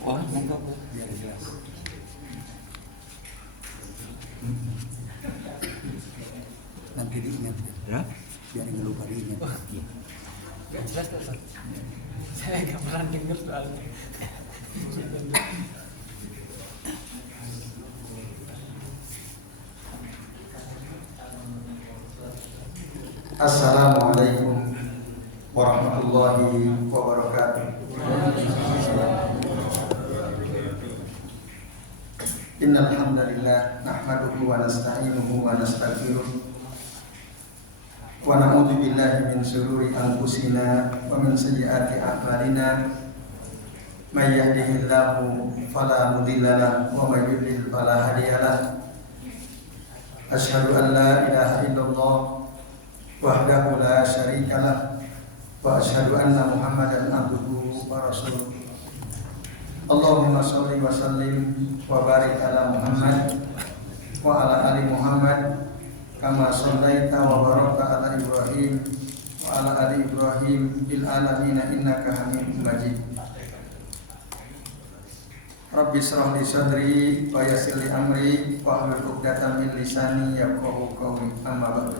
Oh, monggo biar jelas. Nanti diingat ya. Biar nggak lupa diingat. Gak jelas Ustaz. Saya gak pernah denger soalnya. Assalamualaikum warahmatullahi wabarakatuh. Innal hamdalillah nahmaduhu wa nasta'inuhu wa nastaghfiruh wa na'udzu billahi min shururi anfusina wa min sayyiati a'malina. May yahdihillahu fala mudilla lahu wa may yudlil fala hadiya lahu. Asyhadu an la ilaha illallah wahdahu la syarika lah wa asyhadu anna Muhammadan abduhu wa rasuluh. Allahumma shalli wa sallim wa barik ala Muhammad wa ala ali Muhammad kama shallaita wa barakta ala Ibrahim wa ala ali Ibrahim bil alamin innaka Hamidum Majid. Rabbi shrah li sadri wa yassir li amri wa hlul 'uqdatam min lisani yafqahu qawli. Amma ba'du.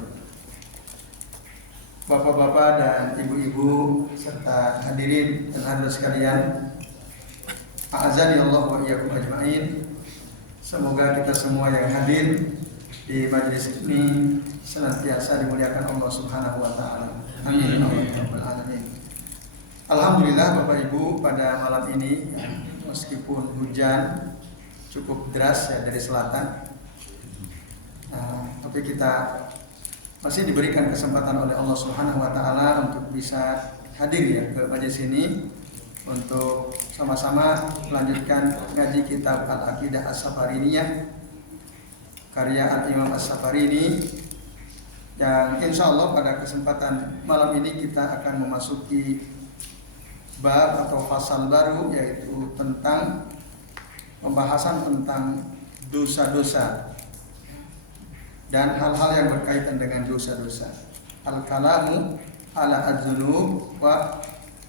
Bapak-bapak dan ibu-ibu serta hadirin dan hadirat sekalian, a'azani Allah wa iyyakum ajma'in. Semoga kita semua yang hadir di majelis ini senantiasa dimuliakan Allah Subhanahu wa taala. Amin ya rabbal alamin. Alhamdulillah Bapak Ibu, pada malam ini meskipun hujan cukup deras ya dari selatan, tapi kita masih diberikan kesempatan oleh Allah Subhanahu wa taala untuk bisa hadir ya ke majelis ini untuk sama-sama melanjutkan ngaji kitab Al-Aqidah As-Safariniyah karya Al-Imam As-Safarini, yang insya Allah pada kesempatan malam ini kita akan memasuki bab atau fasal baru, yaitu tentang pembahasan tentang dosa-dosa dan hal-hal yang berkaitan dengan dosa-dosa. Al-kalamu ala az-dzunub wa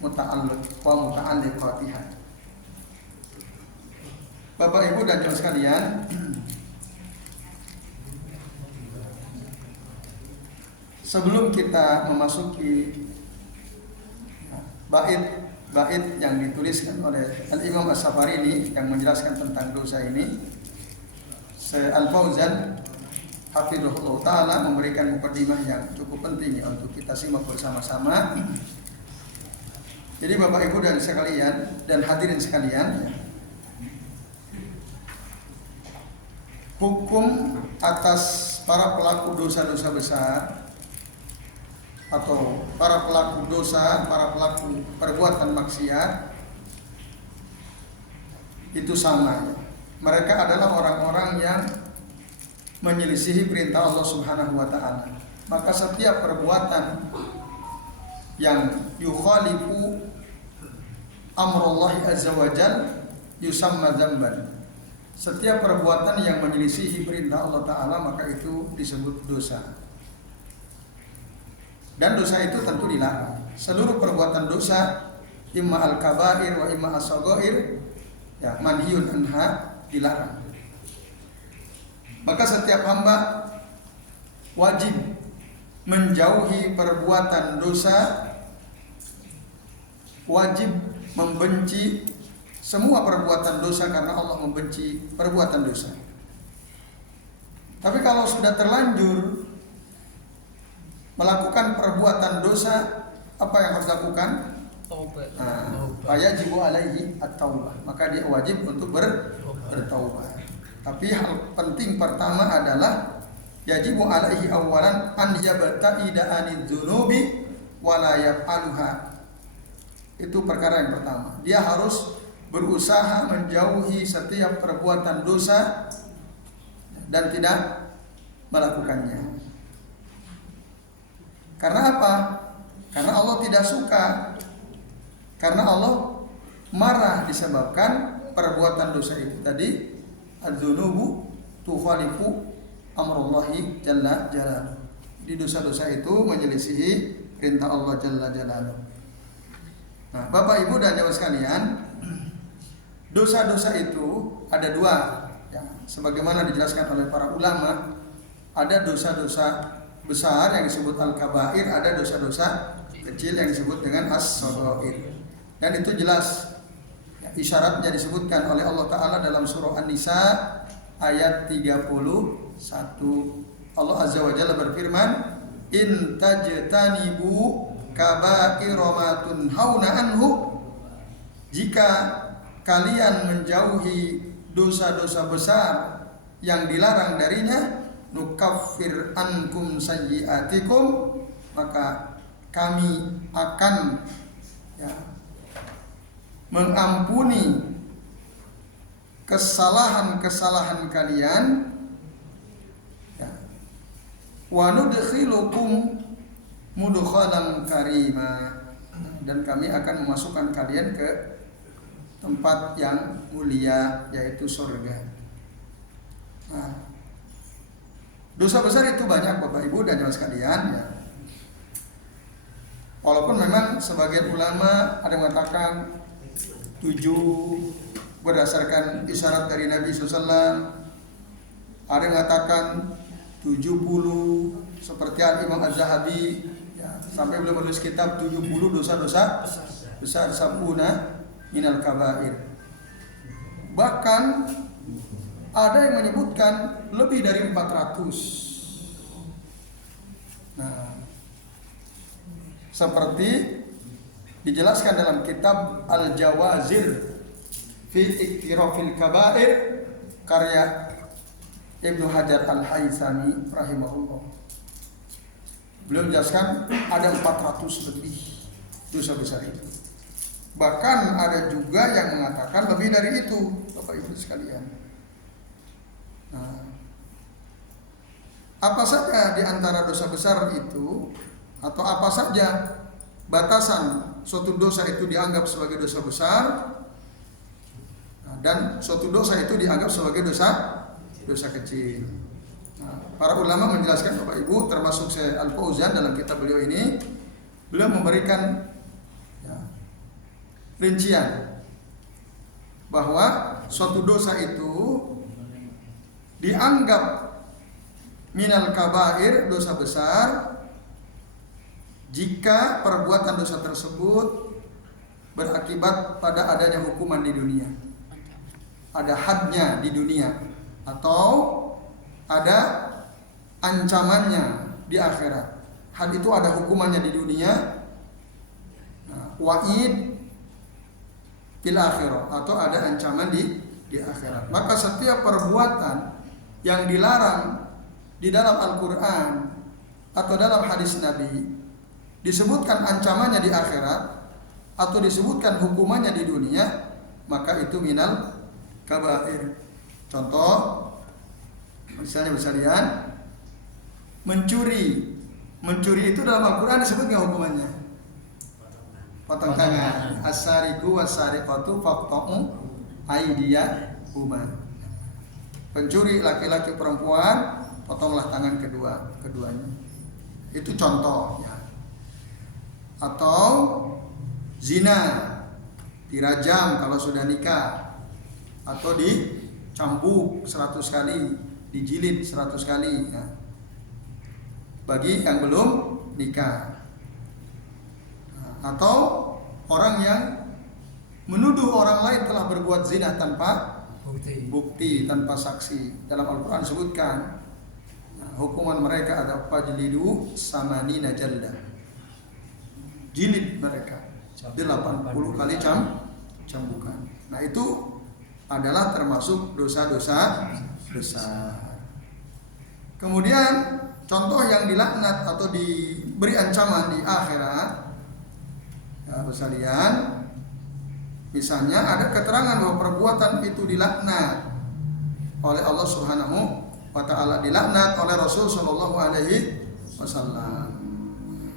muta'alliqatiha. Bapak Ibu dan jemaah sekalian, sebelum kita memasuki bait yang dituliskan oleh Al-Imam As-Safarini yang menjelaskan tentang dosa ini, Al-Fauzan hafizahullah ta'ala memberikan mukadimah yang cukup penting ya, untuk kita simak bersama-sama. Jadi Bapak Ibu dan sekalian dan hadirin sekalian, hukum atas para pelaku dosa-dosa besar atau para pelaku dosa, para pelaku perbuatan maksiat itu sama ya. Mereka adalah orang-orang yang menyelisihi perintah Allah Subhanahu wa taala. Maka setiap perbuatan yang yukhalifu amrullahi azza wa jal yusamma dzamban. Setiap perbuatan yang menyelisihi perintah Allah taala maka itu disebut dosa. Dan dosa itu tentu dilarang. Seluruh perbuatan dosa, imma al-kabair wa imma as-shaghair, ya, manhiyun anha, dilarang. Maka setiap hamba wajib menjauhi perbuatan dosa, wajib membenci semua perbuatan dosa karena Allah membenci perbuatan dosa. Tapi kalau sudah terlanjur melakukan perbuatan dosa, apa yang harus dilakukan? Taubat. Yajibu alaihi at-taubah. Maka dia wajib untuk bertaubat. Tapi hal penting pertama adalah yajibu alaihi awalan an yabta'ida anidz dzunubi wa la yaf'aluha. Itu perkara yang pertama. Dia harus berusaha menjauhi setiap perbuatan dosa dan tidak melakukannya. Karena apa? Karena Allah tidak suka. Karena Allah marah disebabkan perbuatan dosa itu tadi. Az-dzunubu tukhalifu amrullahi jalla jalaluhu. Di dosa-dosa itu menyelisihi perintah Allah jalla jalaluhu. Nah, Bapak Ibu dan jemaah sekalian, dosa-dosa itu ada dua, ya, sebagaimana dijelaskan oleh para ulama. Ada dosa-dosa besar yang disebut al-kabair, ada dosa-dosa kecil yang disebut dengan as-shaghair. Dan itu jelas, ya, isyaratnya disebutkan oleh Allah Ta'ala dalam surah An-Nisa ayat 31. Allah Azza wa Jalla berfirman, in tajtanibu kaba'ira ma tunhauna anhu, jika kalian menjauhi dosa-dosa besar yang dilarang darinya, nukaffir ankum sayyi'atikum, maka kami akan, ya, mengampuni kesalahan-kesalahan kalian, ya, wa nudkhilukum mudkhalan karima, dan kami akan memasukkan kalian ke tempat yang mulia, yaitu surga. Nah, dosa besar itu banyak Bapak Ibu dan jemaah sekalian, ya. Walaupun memang sebagian ulama ada yang mengatakan 7 berdasarkan isyarat dari Nabi SAW, ada yang mengatakan 70 seperti Imam Az-Zahabi, ya, sampai beliau menulis kitab 70 dosa-dosa besar, sabuna minal kabair. Bahkan ada yang menyebutkan lebih dari 400. Nah, seperti dijelaskan dalam kitab Al-Jawazir fi Iktirafil Kabair karya Ibnu Hajar Al-Haythami rahimahullah. Beliau menjelaskan ada 400 lebih dosa besar itu. Bahkan ada juga yang mengatakan lebih dari itu, Bapak Ibu sekalian. Nah, apa saja di antara dosa besar itu, atau apa saja batasan suatu dosa itu dianggap sebagai dosa besar, dan suatu dosa itu dianggap sebagai dosa kecil. Nah, para ulama menjelaskan Bapak Ibu, termasuk Syekh Al-Fauzan dalam kitab beliau ini, beliau memberikan, ya, rincian bahwa suatu dosa itu dianggap minal kabair, dosa besar, jika perbuatan dosa tersebut berakibat pada adanya hukuman di dunia, ada hadnya di dunia, atau ada ancamannya di akhirat. Had itu ada hukumannya di dunia, wa'id fil akhirah, atau ada ancaman di akhirat. Maka setiap perbuatan yang dilarang di dalam Al-Quran atau dalam hadis Nabi, disebutkan ancamannya di akhirat atau disebutkan hukumannya di dunia, maka itu minal kabair. Contoh, misalnya sekalian, mencuri itu dalam Al-Quran disebut nggak hukumannya? Potong tangan. As-sariqu was-sariqatu faqta'u aydiyahuma. Pencuri laki-laki perempuan, potonglah tangan keduanya. Itu contohnya. Atau zina, dirajam kalau sudah nikah, atau dicambuk 100 kali, dijilid 100 kali, ya, bagi yang belum nikah. Atau orang yang menuduh orang lain telah berbuat zina tanpa bukti, tanpa saksi. Dalam Al-Quran disebutkan, hukuman mereka ada fajlidu samanina jalda, jilid mereka 80 kali cambukan. Nah, itu adalah termasuk dosa-dosa besar. Kemudian contoh yang dilaknat atau diberi ancaman di akhirat, ya, sekalian, misalnya ada keterangan bahwa perbuatan itu dilaknat oleh Allah Subhanahu wa Ta'ala, dilaknat oleh Rasul Shallallahu Alaihi Wasallam.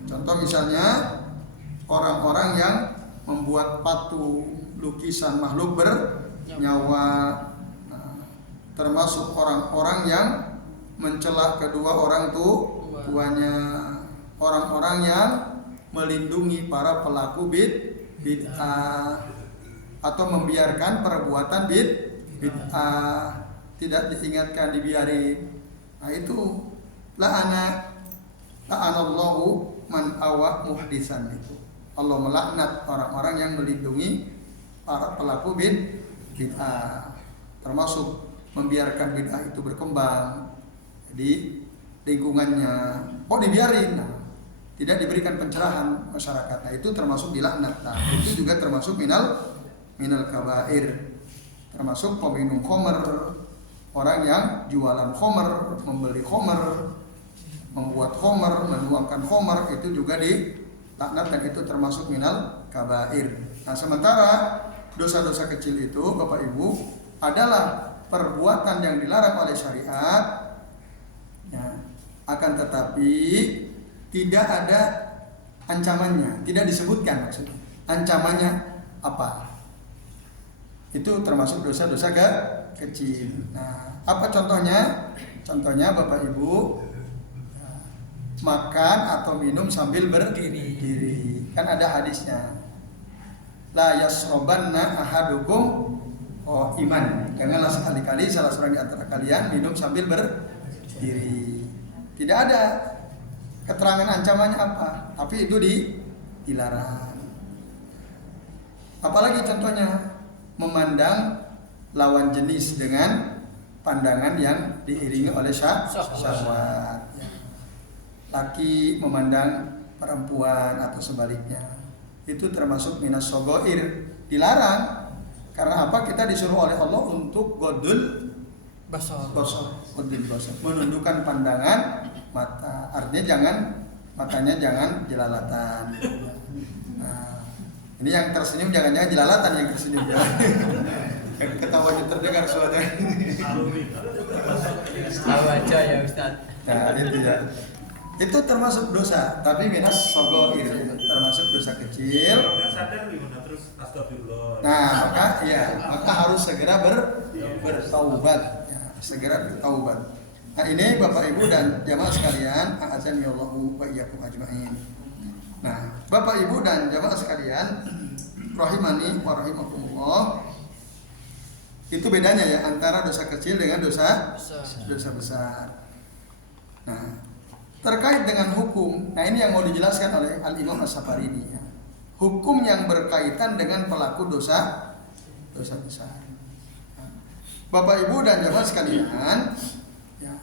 Contoh misalnya orang-orang yang membuat patung, lukisan makhluk bernyawa, termasuk orang-orang yang mencela kedua orang tuanya, orang-orang yang melindungi para pelaku bid'ah, atau membiarkan perbuatan bid'ah, tidak diingatkan, dibiarin. Nah itu la'anallahu man awa muhdisan itu. Allah melaknat orang-orang yang melindungi para pelaku bid'ah, termasuk membiarkan bid'ah itu berkembang di lingkungannya. Oh dibiarin, nah, tidak diberikan pencerahan masyarakat. Nah itu termasuk dilaknat. Nah itu juga termasuk minal kabair, termasuk peminum khamr, orang yang jualan khamr, membeli khamr, membuat khamr, menuangkan khamr, itu juga dilaknat dan itu termasuk minal kabair. Nah sementara dosa-dosa kecil itu Bapak Ibu adalah perbuatan yang dilarang oleh syariat, ya, akan tetapi tidak ada ancamannya, tidak disebutkan maksudnya ancamannya apa. Itu termasuk dosa-dosa kecil. Nah, apa contohnya? Contohnya Bapak Ibu makan atau minum sambil berdiri. Kan ada hadisnya. La yasrobanna ahadukum iman. Janganlah sekali-kali salah seorang di antara kalian minum sambil berdiri. Tidak ada keterangan ancamannya apa, tapi itu dilarang. Apalagi contohnya memandang lawan jenis dengan pandangan yang diiringi oleh syahwat. Laki memandang perempuan atau sebaliknya. Itu termasuk minas sogoir, dilarang. Karena apa? Kita disuruh oleh Allah untuk godul basar, menundukkan pandangan mata. Artinya matanya jangan jelalatan. Nah, ini yang tersenyum jangan-jangan jelalatan yang tersenyum. Ketawanya terdengar suaranya. Tahu aja ya Ustaz. Nah, itu ya. Itu termasuk dosa, tapi minas sogoir, termasuk dosa kecil. Nah, maka harus segera bertaubat, ya, segera bertaubat. Nah, ini Bapak Ibu dan jamaah sekalian, a'adzanillahu wa iyyakum ajmain. Nah, Bapak Ibu dan jamaah sekalian, rahimani wa rahimakumullah. Itu bedanya ya antara dosa kecil dengan dosa besar. Nah, terkait dengan hukum, nah ini yang mau dijelaskan oleh Al-Imam As-Safarini ya. Hukum yang berkaitan dengan pelaku dosa besar. Nah, Bapak Ibu dan jamaah sekalian, ya,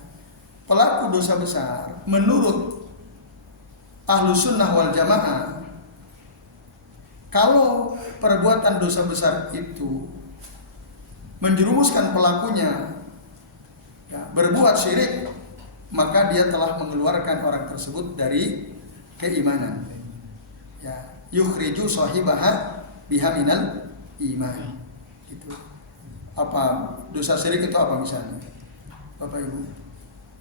pelaku dosa besar menurut Ahlus Sunnah wal Jamaah, kalau perbuatan dosa besar itu menjerumuskan pelakunya ya, berbuat syirik, maka dia telah mengeluarkan orang tersebut dari keimanan. Ya, yukhriju sahibaha biha minal iman. Gitu. Apa dosa syirik itu apa misalnya? Bapak Ibu,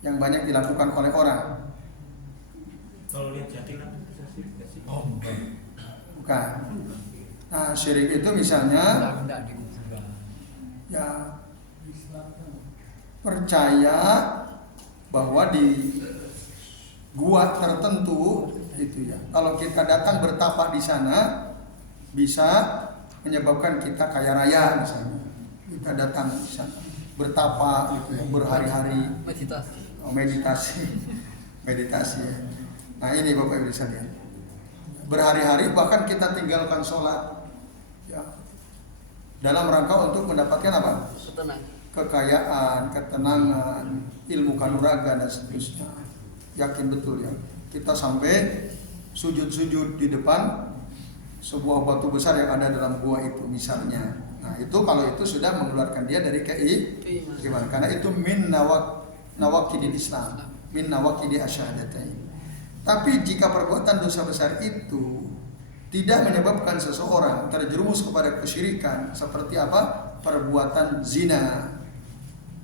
yang banyak dilakukan oleh orang. Kalau lihat jati kan dosa syirik enggak sih? Bukan. Nah, syirik itu misalnya ya percaya bahwa di gua tertentu itu ya, kalau kita datang bertapa di sana bisa menyebabkan kita kaya raya misalnya. Kita datang di sana bertapa gitu ya, berhari-hari meditasi ya. Nah, ini Bapak Ibu sekalian. Berhari-hari bahkan kita tinggalkan sholat ya, dalam rangka untuk mendapatkan apa? Kekayaan, ketenangan, ilmu kanuragan dan seterusnya. Yakin betul ya. Kita sampai sujud-sujud di depan sebuah batu besar yang ada dalam gua itu misalnya. Nah, itu kalau itu sudah mengeluarkan dia dari keimanan, karena itu min nawaqidil Islam, min nawaqidi asyhadatain. Tapi jika perbuatan dosa besar itu tidak menyebabkan seseorang terjerumus kepada kesyirikan, seperti apa? Perbuatan zina,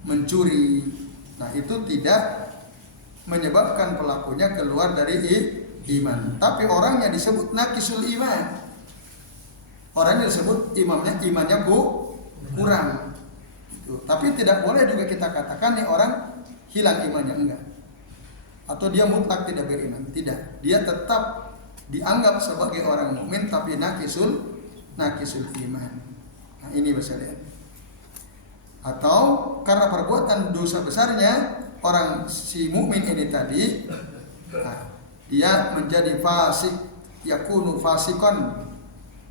mencuri. Nah, itu tidak menyebabkan pelakunya keluar dari iman. Tapi orangnya disebut naqisul iman. Orangnya disebut imannya kurang. Gitu. Tapi tidak boleh juga kita katakan nih orang hilang imannya, enggak. Atau dia mutlak tidak beriman. Tidak. Dia tetap dianggap sebagai orang mukmin tapi naqisul iman. Nah, ini bisa lihat. Atau karena perbuatan dosa besarnya orang si mukmin ini tadi, nah, dia menjadi fasik, yakunu fasikon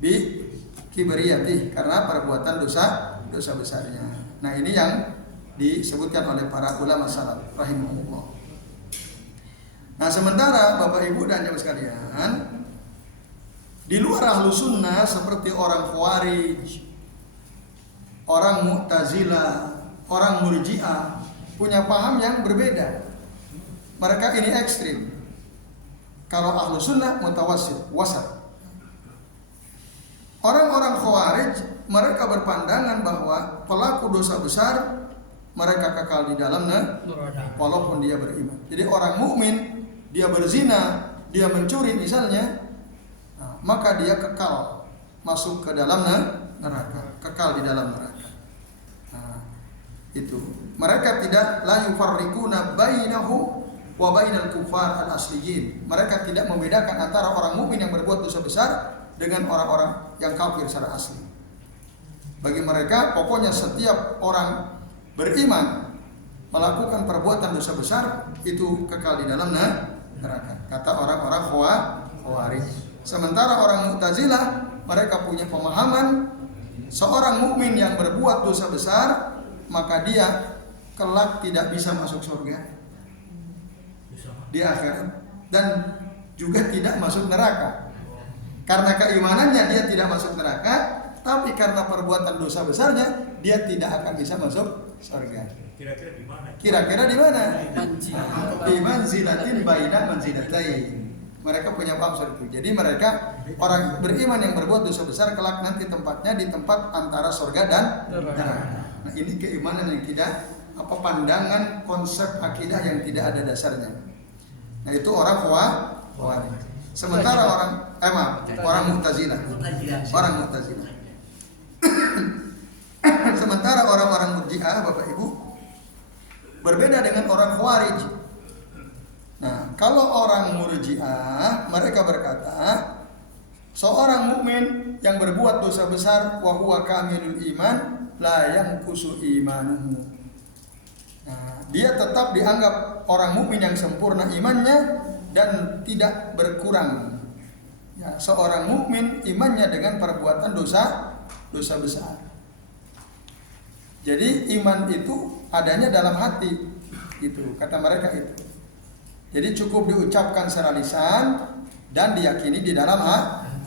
bi kibriyati, karena perbuatan dosa besarnya. Nah, ini yang disebutkan oleh para ulama salaf rahimahullah. Nah, sementara Bapak Ibu dan jemaah sekalian, di luar ahlu sunnah seperti orang Khawarij, orang Mu'tazilah, orang Murji'ah punya paham yang berbeda. Mereka ini ekstrim. Kalau ahlu sunnah mutawassit, wasat. Orang-orang Khawarij mereka berpandangan bahwa pelaku dosa besar mereka kekal di dalam neraka walaupun dia beriman. Jadi orang mukmin dia berzina, dia mencuri misalnya, nah, maka dia kekal masuk ke dalam neraka, kekal di dalam neraka. Nah, itu mereka tidak la yufarriquna bainahu wa bainal kufar al-asliyin. Mereka tidak membedakan antara orang mukmin yang berbuat dosa besar dengan orang-orang yang kafir secara asli. Bagi mereka pokoknya setiap orang beriman melakukan perbuatan dosa besar itu kekal di dalam neraka, kata orang-orang Khawarij. Sementara orang Mu'tazilah mereka punya pemahaman seorang mukmin yang berbuat dosa besar maka dia kelak tidak bisa masuk surga di akhirat dan juga tidak masuk neraka. Karena keimanannya dia tidak masuk neraka, tapi karena perbuatan dosa besarnya dia tidak akan bisa masuk surga. Kira-kira di mana? Kira-kira di mana? Di manzilatin baina manzilatain. Mereka punya paham seperti itu. Jadi mereka orang beriman yang berbuat dosa besar kelak nanti tempatnya di tempat antara surga dan neraka. Nah, ini keimanan yang tidak pandangan konsep akidah yang tidak ada dasarnya. Nah, itu orang Khawarij. Sementara orang Mu'tazilah. Orang Mu'tazilah. Sementara orang-orang Murji'ah, Bapak Ibu, berbeda dengan orang Khawarij. Nah, kalau orang Murji'ah, mereka berkata, seorang mukmin yang berbuat dosa besar wa huwa kamilul iman la yanqusu imanuhu. Nah, dia tetap dianggap orang mukmin yang sempurna imannya dan tidak berkurang. Ya, seorang mukmin imannya dengan perbuatan dosa besar. Jadi iman itu adanya dalam hati, itu kata mereka itu. Jadi cukup diucapkan secara lisan dan diyakini di dalam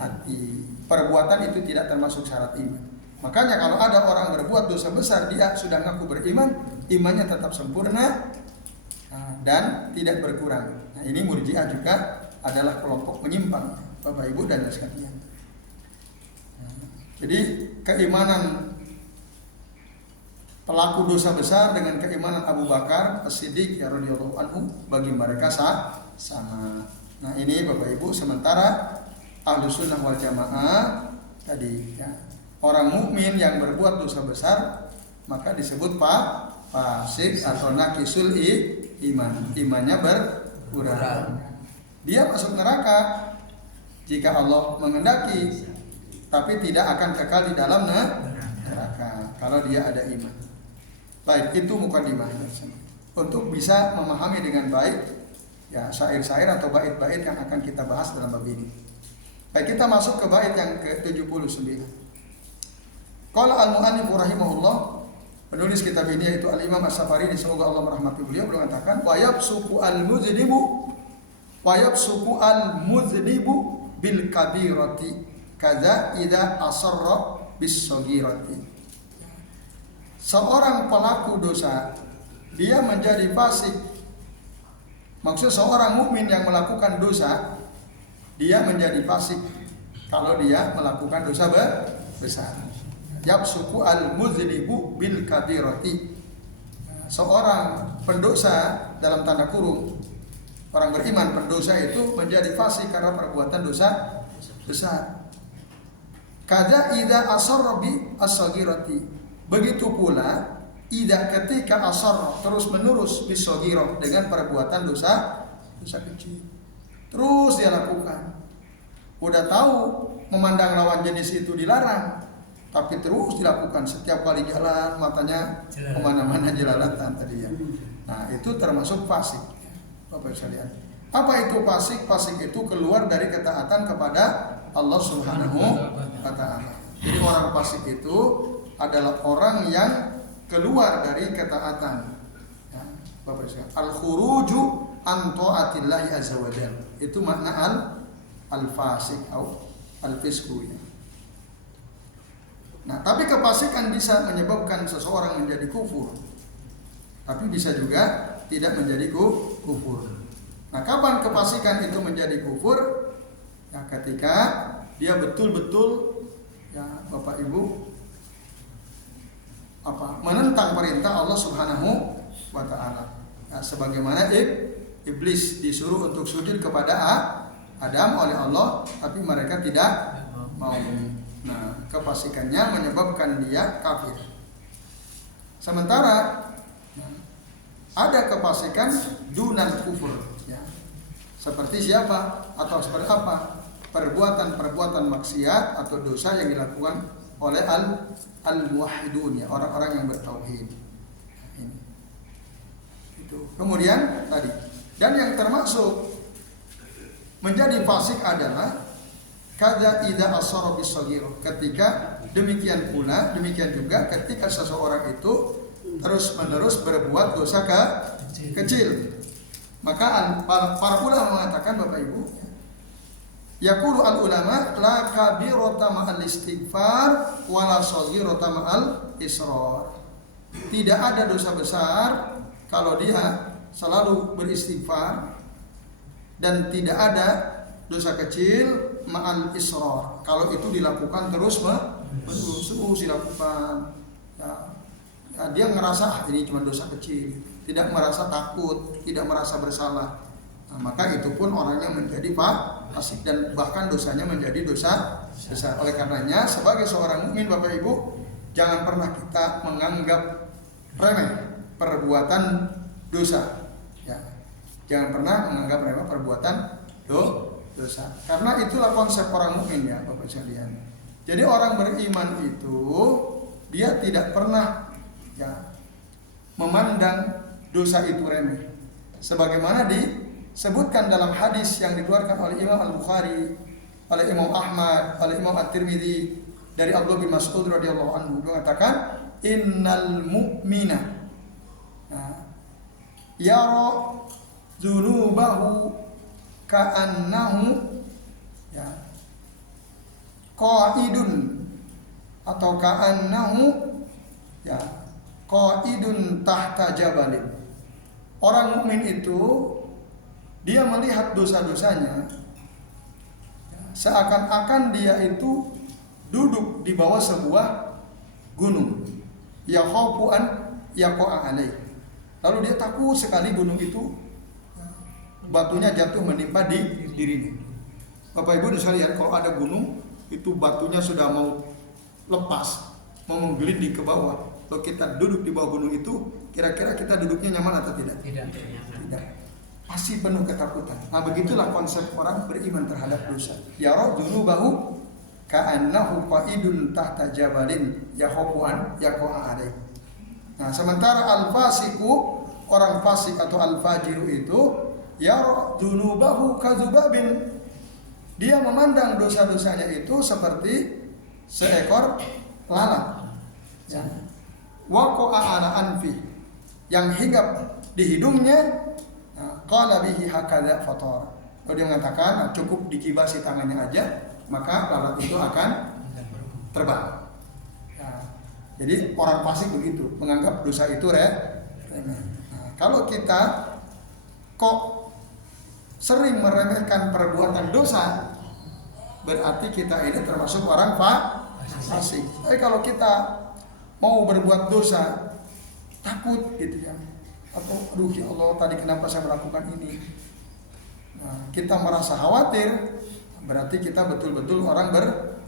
hati. Perbuatan itu tidak termasuk syarat iman. Makanya kalau ada orang berbuat dosa besar, dia sudah ngaku beriman, imannya tetap sempurna dan tidak berkurang. Nah, ini Murji'ah juga adalah kelompok menyimpang, Bapak Ibu dan sekalian. Jadi keimanan pelaku dosa besar dengan keimanan Abu Bakar As-Siddiq ya radhiyallahu anhu bagi mereka sama. Nah, ini Bapak Ibu, sementara Ahlus Sunnah wal Jamaah tadi ya, orang mukmin yang berbuat dosa besar maka disebut fasik atau naqisul iman. Imannya berkurang. Dia masuk neraka jika Allah mengendaki, tapi tidak akan kekal di dalam neraka kalau dia ada iman. Baik, itu mukadimah untuk bisa memahami dengan baik ya syair-syair atau bait-bait yang akan kita bahas dalam bab ini. Baik, kita masuk ke bait yang ke-79. Qala al-mu'allif rahimahullah, penulis kitab ini yaitu Al-Imam As-Safarini, semoga Allah merahmati beliau mengatakan wa yabsuqu al-muznibu bil kabirati kadza idza asarra bis saghirati. Seorang pelaku dosa dia menjadi fasik. Maksud seorang mukmin yang melakukan dosa dia menjadi fasik kalau dia melakukan dosa besar. Yabsuku al-muznibu bil kabirati. Seorang pendosa dalam tanda kurung, orang beriman pendosa itu menjadi fasik karena perbuatan dosa besar. Kada idza asarra bi as-saghirati. Begitu pula idza ketika asar terus menerus bi saghirah dengan perbuatan dosa kecil. Terus dia lakukan. Udah tahu memandang lawan jenis itu dilarang, tapi terus dilakukan setiap kali jalan matanya kemana-mana jelalatan tadi ya. Nah itu termasuk fasik. Bapak sekalian, apa itu fasik? Fasik itu keluar dari ketaatan kepada Allah Subhanahu wa Ta'ala. Jadi orang fasik itu adalah orang yang keluar dari ketaatan. Ya, Bapak sekalian, al-khuruju an ta'atillahi azza wa jalla. Itu makna al-fasik atau al-fisku. Nah, tapi kefasikan bisa menyebabkan seseorang menjadi kufur. Tapi bisa juga tidak menjadi kufur. Nah, kapan kefasikan itu menjadi kufur? Ya, ketika dia betul-betul ya Bapak Ibu menentang perintah Allah Subhanahu wa Ta'ala. Ya, sebagaimana iblis disuruh untuk sujud kepada Adam oleh Allah, tapi mereka tidak mau. Nah, kefasikannya menyebabkan dia kafir. Sementara ada kefasikan dunan kufur, ya. Seperti siapa atau seperti apa? Perbuatan-perbuatan maksiat atau dosa yang dilakukan oleh al-muwahhidun, ya, orang-orang yang bertauhid. Ini. Itu. Kemudian tadi, dan yang termasuk menjadi fasik adalah kada idza asara bisaghir, ketika demikian juga ketika seseorang itu terus-menerus berbuat dosa kecil. Maka para ulama mengatakan, Bapak Ibu, yaqulu al ulama la kabirata ma'al istighfar wala saghirata ma'al israr. Tidak ada dosa besar kalau dia selalu beristighfar, dan tidak ada dosa kecil ma'al israr kalau itu dilakukan terus dilakukan. Ya, dia ngerasa ini cuma dosa kecil, tidak merasa takut, tidak merasa bersalah. Nah, maka itu pun orangnya menjadi fasik dan bahkan dosanya menjadi dosa besar. Oleh karenanya sebagai seorang mukmin, Bapak Ibu, jangan pernah kita menganggap remeh perbuatan dosa. Ya. Jangan pernah menganggap remeh perbuatan dosa. Karena itulah konsep orang mukmin, ya Bapak sekalian. Jadi orang beriman itu dia tidak pernah ya memandang dosa itu remeh. Sebagaimana disebutkan dalam hadis yang dikeluarkan oleh Imam Al-Bukhari, oleh Imam Ahmad, oleh Imam At-Tirmidzi dari Abdullah bin Mas'ud radhiyallahu anhu, mengatakan innal mu'mina yara dzunubahu ka'annahu ya qaidun atau ka'annahu ya qaidun tahta jabalin. Orang mukmin itu dia melihat dosa-dosanya ya, seakan-akan dia itu duduk di bawah sebuah gunung. Ya khaufu an yaqa alaih. Lalu dia takut sekali gunung itu batunya jatuh menimpa di dirinya. Bapak Ibu sekalian, kalau ada gunung itu batunya sudah mau lepas, mau menggelinding ke bawah. Kalau kita duduk di bawah gunung itu, kira-kira kita duduknya nyaman atau tidak? Tidak. Pasti penuh ketakutan. Nah, begitulah konsep orang beriman terhadap dosa. Yara dzunubahu ka'annahu qa'idun tahta jabalin yakhafuan yaqa'a alaih. Nah, sementara al-fasiku, orang fasik atau al-fajiru itu yara dzunubahu kadzubabin. Dia memandang dosa-dosanya itu seperti seekor lalat. Ya. Waqa'a ala anfi, yang hinggap di hidungnya. Qala bihi hakadza fatar. Kalau dia mengatakan cukup dikibasi tangannya aja, maka lalat itu akan terbang. Ya. Jadi orang fasik begitu, menganggap dosa itu remeh. Nah, kalau kita kok sering meremehkan perbuatan dosa, berarti kita ini termasuk orang fasik. Tapi kalau kita mau berbuat dosa takut gitu ya, atau aduh ya Allah tadi kenapa saya melakukan ini, nah, kita merasa khawatir, berarti kita betul-betul orang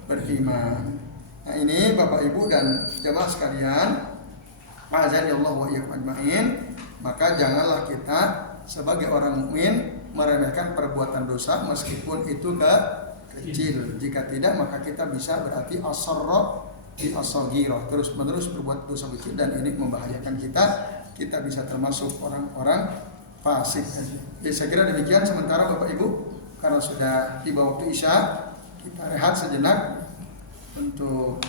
beriman. Nah ini Bapak Ibu dan jemaah sekalian, azan ya Allah wa iyyakum ajmain, maka janganlah kita sebagai orang mukmin meremehkan perbuatan dosa meskipun itu kecil. Jika tidak, maka kita bisa berarti asarra di as-saghirah, terus-menerus berbuat dosa kecil, dan ini membahayakan kita bisa termasuk orang-orang fasik. Jadi saya kira demikian sementara Bapak Ibu, karena sudah tiba waktu Isya, kita rehat sejenak untuk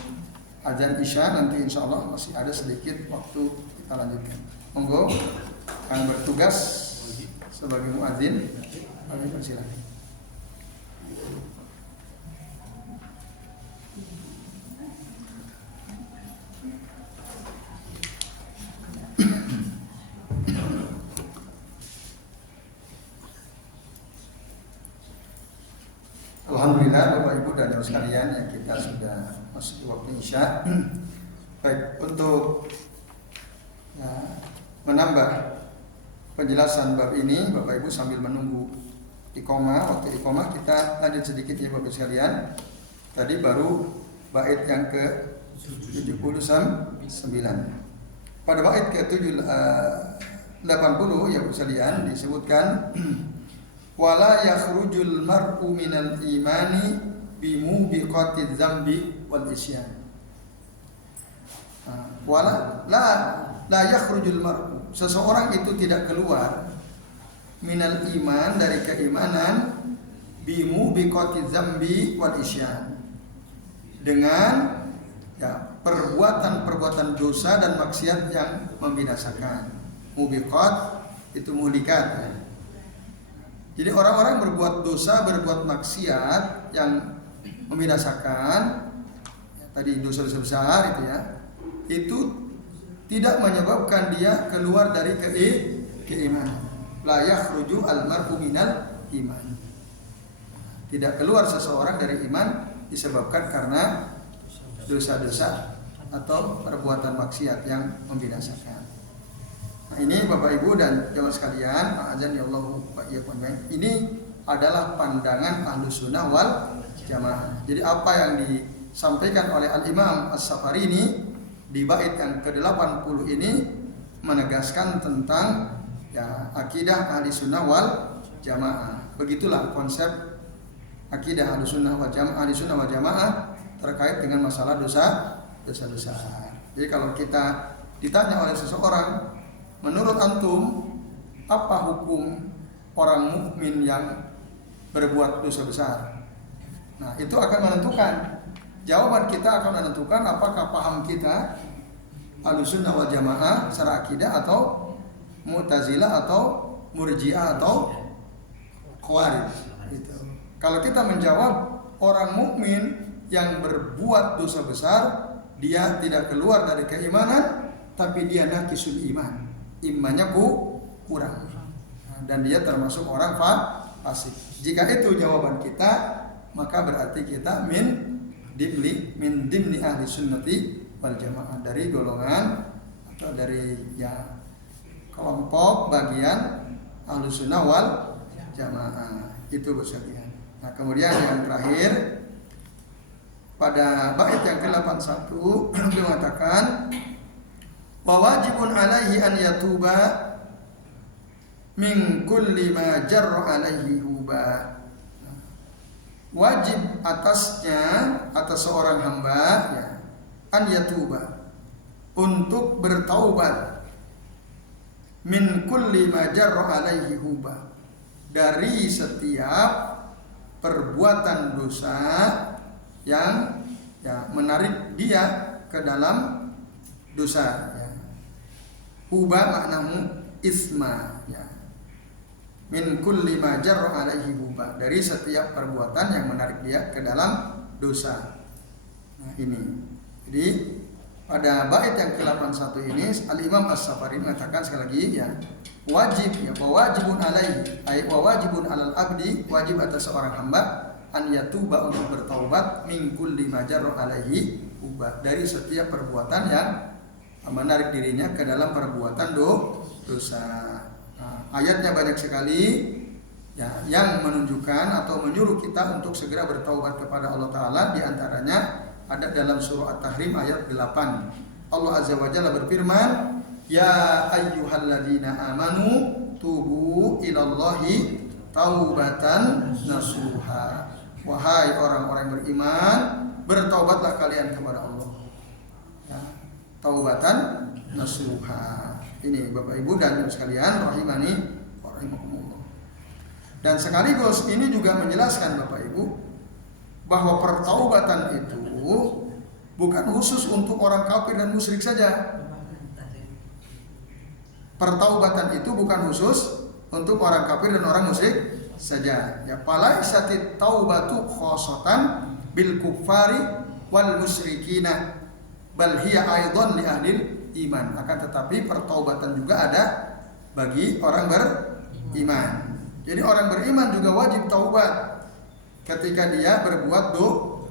azan Isya. Nanti insya Allah masih ada sedikit waktu, kita lanjutkan. Monggo yang bertugas sebagai muadzin, kami persilakan. Alhamdulillah Bapak Ibu dan Saudara sekalian, yang kita sudah masuk waktu Isya. Baik, untuk menambah penjelasan bab ini, Bapak Ibu sambil menunggu iqamah, waktu iqamah kita lanjut sedikit ya Bapak sekalian. Tadi baru bait yang ke 79. Pada bait ke 80 ya Bapak sekalian disebutkan wala yakhrujul mar'u minal imani bimubiqatiz zambi wal isyan. Wala la yakhrujul mar'u, seseorang itu tidak keluar minal iman, dari keimanan, bimubiqatiz zambi wal isyan, dengan perbuatan-perbuatan dosa dan maksiat yang membinasakan. Mubiqat itu muhlikat ya. Jadi orang-orang berbuat dosa, berbuat maksiat yang membinasakan, tadi dosa-dosa besar itu ya, itu tidak menyebabkan dia keluar dari keimanan. La yakhruju al-mar'u minal iman. Tidak keluar seseorang dari iman disebabkan karena dosa-dosa atau perbuatan maksiat yang membinasakan. Nah, ini Bapak Ibu dan jamaah sekalian, azan ya Allah wa iyyakum, ini adalah pandangan Ahlus Sunnah wal Jamaah. Jadi apa yang disampaikan oleh Al-Imam As-Safarini di bait yang ke-80 ini menegaskan tentang akidah Ahli Sunnah wal Jamaah. Begitulah konsep akidah Ahli Sunnah wal Jamaah, Ahli Sunnah wal Jamaah terkait dengan masalah dosa. Jadi kalau kita ditanya oleh seseorang, menurut antum apa hukum orang mukmin yang berbuat dosa besar? Nah, itu akan menentukan, jawaban kita akan menentukan apakah paham kita Ahlussunnah wal Jamaah secara akidah atau Mu'tazilah atau Murji'ah atau Khawarij gitu. Kalau kita menjawab orang mukmin yang berbuat dosa besar, dia tidak keluar dari keimanan, tapi dia naqisul iman, imannya kurang, dan dia termasuk orang fasik. Jika itu jawaban kita, maka berarti kita min dimni ahli sunnati wal jamaah, dari golongan atau dari kelompok bagian ahli sunnah wal jamaah. Itu bersekalian. Nah, kemudian yang terakhir pada bait yang ke-81 beliau mengatakan wa wajibun alaihi an yatuba min kulli ma jarra alaihi huba. Wajib atasnya, atas seorang hamba an yatuba, untuk bertaubat, min kulli ma jarra alaihi huba, dari setiap perbuatan dosa yang menarik dia ke dalam dosa. Huba maknamu isma min kulli ma jarra alaihi huba, dari setiap perbuatan yang menarik dia ke dalam dosa. Nah, ini. Jadi pada bait yang ke-81 ini Al-Imam As-Safarini mengatakan sekali lagi wajib wajibun alaihi ay wajibun alal abdi, wajib atas seorang hamba an yatuba, untuk bertaubat, min kulli ma jarra alaihi huba, dari setiap perbuatan yang menarik dirinya ke dalam perbuatan dosa. Nah, ayatnya banyak sekali yang menunjukkan atau menyuruh kita untuk segera bertaubat kepada Allah Ta'ala. Di antaranya ada dalam surah At-Tahrim ayat 8. Allah Azza wa Jalla berfirman, ya ayyuhalladzina amanu tubu ilallahi taubatan nasuha. Wahai orang-orang beriman, bertaubatlah kalian kepada Allah. taubatan nasuha. Ini Bapak Ibu dan sekalian rahimani wa rahimakumullah. Dan sekaligus ini juga menjelaskan Bapak Ibu bahwa pertaubatan itu bukan khusus untuk orang kafir dan musyrik saja. Pertaubatan itu bukan khusus untuk orang kafir dan orang musyrik saja. Ya, falaisatit taubatu khosotan bil kuffari wal musyrikina bal hiya aidan li ahlil iman. Akan tetapi pertaubatan juga ada bagi orang beriman. Jadi orang beriman juga wajib taubat ketika dia berbuat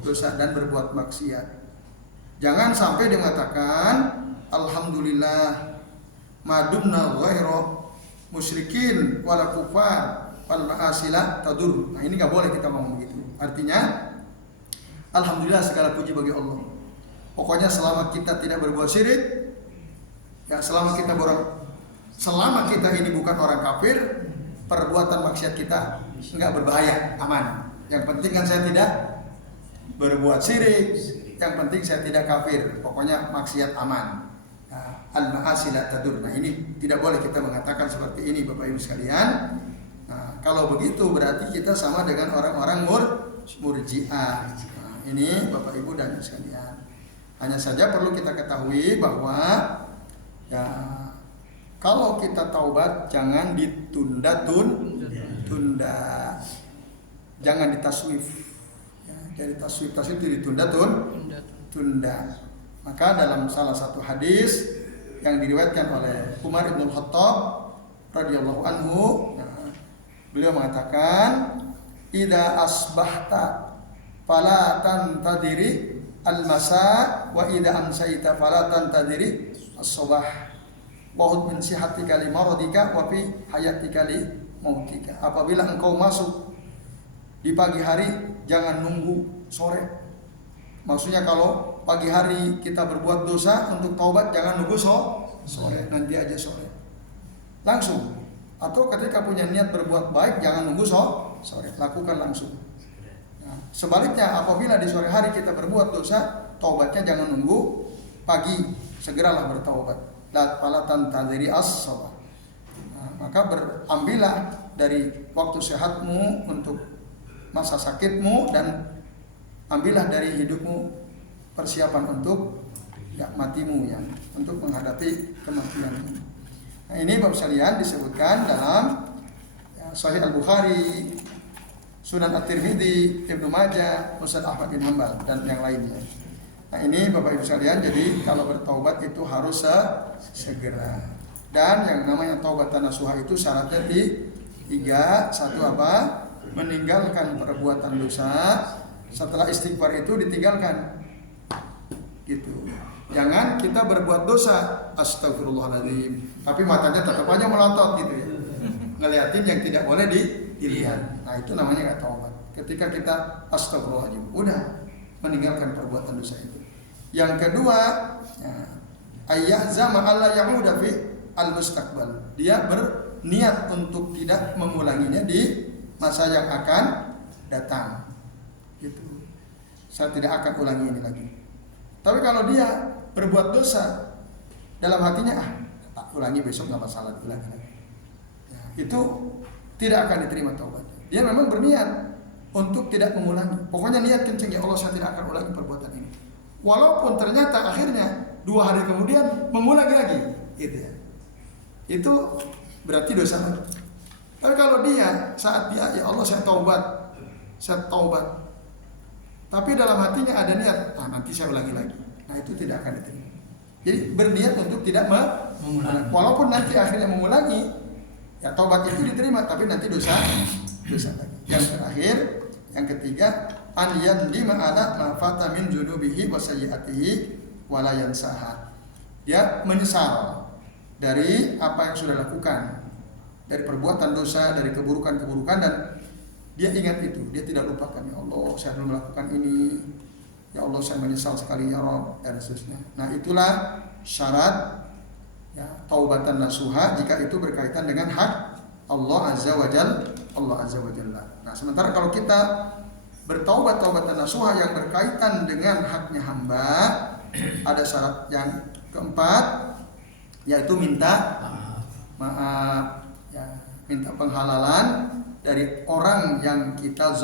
dosa dan berbuat maksiat. Jangan sampai dia mengatakan alhamdulillah madumna ghairu musyrikin wala kufar wal ma'asila tadur. Nah, ini enggak boleh kita ngomong begitu. Artinya alhamdulillah segala puji bagi Allah. Pokoknya selama kita tidak berbuat syirik, ya selama kita ini bukan orang kafir, perbuatan maksiat kita enggak berbahaya, aman. Yang penting kan saya tidak berbuat syirik, yang penting saya tidak kafir. Pokoknya maksiat aman. Al-ma'asi la tadur. Nah, ini tidak boleh kita mengatakan seperti ini Bapak Ibu sekalian. Nah, kalau begitu berarti kita sama dengan orang-orang murji'ah. Nah, ini Bapak Ibu dan sekalian. Hanya saja perlu kita ketahui bahwa ya kalau kita taubat jangan ditunda. Jangan ditaswif. Ya, dari taswif itu ditunda. Maka dalam salah satu hadis yang diriwayatkan oleh Umar bin Khattab radhiyallahu anhu, beliau mengatakan, "Idza asbahta fala tantadiri al-masa wa idza amsayta fala tantadiri as-subah. Wa min sihatika li maradika wa fi hayatika li mautika." Apabila engkau masuk di pagi hari, jangan nunggu sore. Maksudnya kalau pagi hari kita berbuat dosa, untuk taubat jangan nunggu sore, nanti aja sore. Langsung. Atau ketika punya niat berbuat baik, jangan nunggu sore, lakukan langsung. Nah, sebaliknya apabila di sore hari kita berbuat dosa, taubatnya jangan nunggu pagi, segeralah bertaubat. La falatan tadiri as-salah. Nah, maka berambillah dari waktu sehatmu untuk masa sakitmu dan ambillah dari hidupmu persiapan untuk matimu, ya, untuk menghadapi kematian. Nah, ini Bapak sekalian disebutkan dalam Sahih Al-Bukhari, Sunan At-Tirmidzi, Ibnu Majah, Musnad Ahmad bin Hanbal dan yang lainnya. Nah, ini Bapak Ibu sekalian, jadi kalau bertaubat itu harus segera. Dan yang namanya taubatan nasuha itu syaratnya tiga. Satu apa? Meninggalkan perbuatan dosa. Setelah istighfar itu ditinggalkan. Gitu. Jangan kita berbuat dosa, astagfirullahaladzim, tapi matanya tetap aja melotot gitu ya. Ngeliatin yang tidak boleh dilihat. Nah, itu namanya nggak taubat. Ketika kita astagfirullahaladzim, udah meninggalkan perbuatan dosa itu. Yang kedua, ayyahzama alla ya'uda fi al-mustaqbal. Dia berniat untuk tidak mengulanginya di masa yang akan datang. Gitu. Saya tidak akan ulangi ini lagi. Tapi kalau dia berbuat dosa dalam hatinya, tak ulangi, besok nggak masalah, ulangi lagi. Ya, itu tidak akan diterima taubatnya. Dia memang berniat untuk tidak mengulangi. Pokoknya niat kenceng, ya Allah saya tidak akan ulangi perbuatan ini. Walaupun ternyata akhirnya 2 hari kemudian mengulangi lagi, gitu ya. Itu berarti dosa lagi. Tapi kalau dia saat dia, ya Allah saya taubat, tapi dalam hatinya ada niat, nanti saya ulangi lagi. Nah, itu tidak akan diterima. Jadi berniat untuk tidak mengulangi. Walaupun nanti akhirnya mengulangi, ya taubat itu diterima, tapi nanti dosa lagi. Yang terakhir, yang ketiga, an yandima ala ma fata min junubihi wa sayyiatihi wa la yansaha. Dia menyesal dari apa yang sudah lakukan, dari perbuatan dosa, dari keburukan-keburukan, dan dia ingat itu, dia tidak lupakan. Ya Allah, saya belum melakukan ini. Ya Allah, saya menyesal sekali ya Rabb, dan seterusnya. Nah, itulah syarat ya taubatan nasuha jika itu berkaitan dengan hak Allah Azza wa Jalla. Nah, sementara kalau kita bertaubat taubatan nasuha yang berkaitan dengan haknya hamba, ada syarat yang keempat, yaitu minta maaf, ya, minta penghalalan dari orang yang kita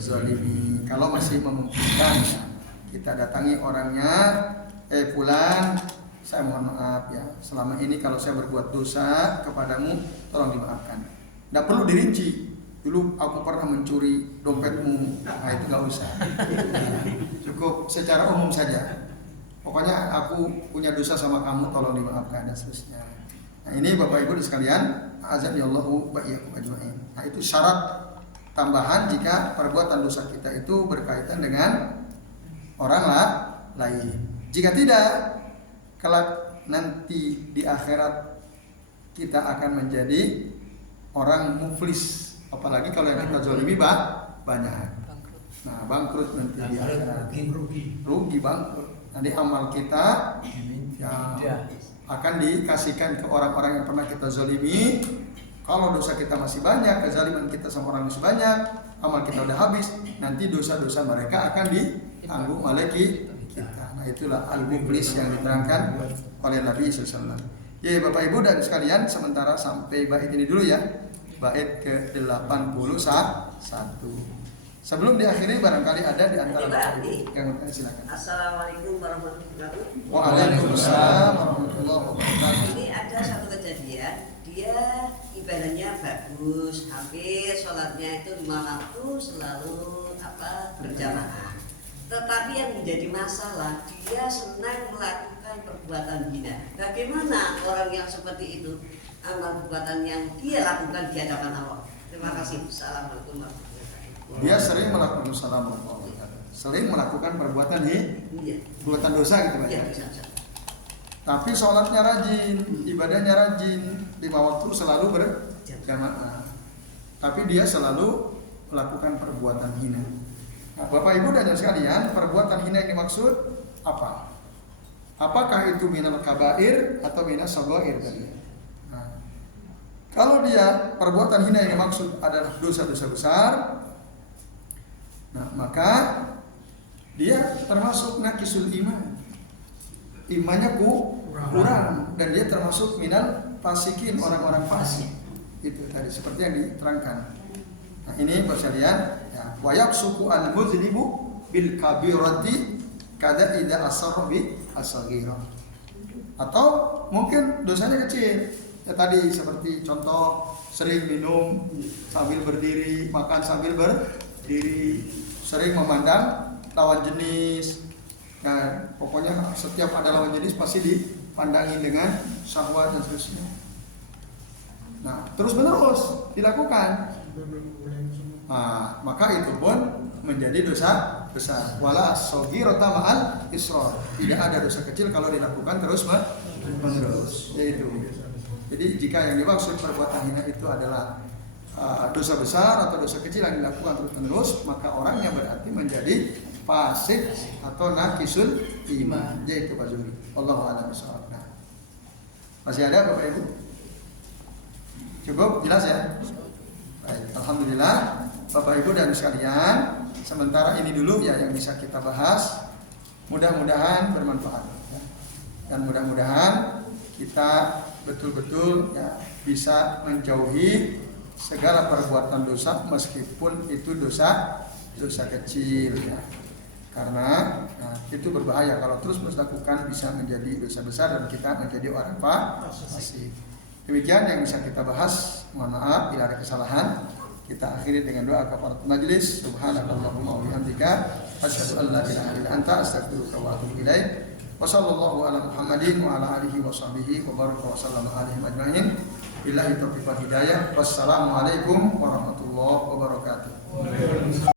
zalimi. Kalau masih memungkinkan, kita datangi orangnya, fulan, saya mohon maaf ya, selama ini kalau saya berbuat dosa kepadamu, tolong dimaafkan. Tidak perlu dirinci. Dulu aku pernah mencuri dompetmu, nah itu nggak usah. Cukup secara umum saja. Pokoknya aku punya dosa sama kamu, tolong dimaafkan dan seterusnya. Nah ini Bapak Ibu sekalian, azanillahu wa iyyakum ajmain. Nah itu syarat tambahan jika perbuatan dosa kita itu berkaitan dengan orang lain. Jika tidak, kelak nanti di akhirat kita akan menjadi orang muflis. Apalagi kalau yang kita zalimi banyak. Nah bangkrut nanti di akhirat. Rugi bangkrut. Nanti amal kita yang akan dikasihkan ke orang-orang yang pernah kita zalimi. Kalau dosa kita masih banyak, kezaliman kita sama orang masih banyak, amal kita udah habis, nanti dosa-dosa mereka akan ditanggung oleh kita. Nah itulah al-muflis yang diterangkan oleh Nabi SAW. Ya Bapak Ibu dan sekalian, sementara sampai bait ini dulu ya, bait ke-81. Sebelum diakhiri barangkali ada di antara Bapak Ibu yang silakan. Assalamualaikum warahmatullahi wabarakatuh. Waalaikumsalam warahmatullahi wabarakatuh. Ini ada satu kejadian, dia ibadahnya bagus, hampir sholatnya itu 5 waktu selalu berjamaah. Tetapi yang menjadi masalah, dia senang melakukan perbuatan hina. Bagaimana orang yang seperti itu, amal perbuatan yang dia lakukan di hadapan Allah? Terima kasih. Assalamualaikum warahmatullahi wabarakatuh. Dia sering melakukan sering melakukan perbuatan perbuatan dosa gitu Pak. Iya, Ya. bisa. Tapi sholatnya rajin, ibadahnya rajin, 5 waktu selalu berjamaah. Tapi dia selalu melakukan perbuatan hina. Nah, Bapak Ibu dan sekalian, perbuatan hina yang dimaksud apa? Apakah itu minal kabair atau minas shaghair tadi? Nah, kalau dia perbuatan hina yang dimaksud adalah dosa-dosa besar, nah maka dia termasuk naqisul iman. Imannya kurang dan dia termasuk minal fasikin, orang-orang fasik. Itu tadi seperti yang diterangkan. Nah, ini sekalian ya, wa yaqsuku al-mudhnibu bil kabirati kada idza asarra bi as-saghirah. Atau mungkin dosanya kecil. Ya tadi seperti contoh sering minum sambil berdiri, makan sambil berdiri, sering memandang lawan jenis. Nah, pokoknya setiap ada lawan jenis pasti dipandangi dengan syahwat dan seterusnya. Nah, terus menerus dilakukan. Nah, maka itu pun menjadi dosa besar. Wala as-saghirata ma'al israr. Tidak ada dosa kecil kalau dilakukan terus menerus. Yaitu. Jadi jika yang dimaksud perbuatan hina itu adalah dosa besar atau dosa kecil yang dilakukan terus menerus, maka orangnya berarti menjadi fasik atau naqisul iman. Yaitu Pak Zuri. Wallahu a'lam bishawab. Masih ada Bapak Ibu? Cukup jelas ya? Baik, alhamdulillah Bapak Ibu dan sekalian, sementara ini dulu ya yang bisa kita bahas. Mudah-mudahan bermanfaat ya. Dan mudah-mudahan kita betul-betul ya, bisa menjauhi segala perbuatan dosa meskipun itu dosa kecil ya. Karena itu berbahaya kalau terus melakukan, bisa menjadi dosa besar dan kita menjadi orang fasik. Demikian yang bisa kita bahas. Mohon maaf bila ada kesalahan. Kita akhiri dengan doa kafaratul majelis. Subhanakallahumma wa bihamdika asyhadu an la ilaha illa anta astaghfiruka wa atubu ilaik. Wa sallallahu ala Muhammadin wa ala alihi wa sahbihi wa baraka wa sallama alaihi ajmain. Billahi taufiq wal hidayah. Wassalamualaikum warahmatullahi wabarakatuh.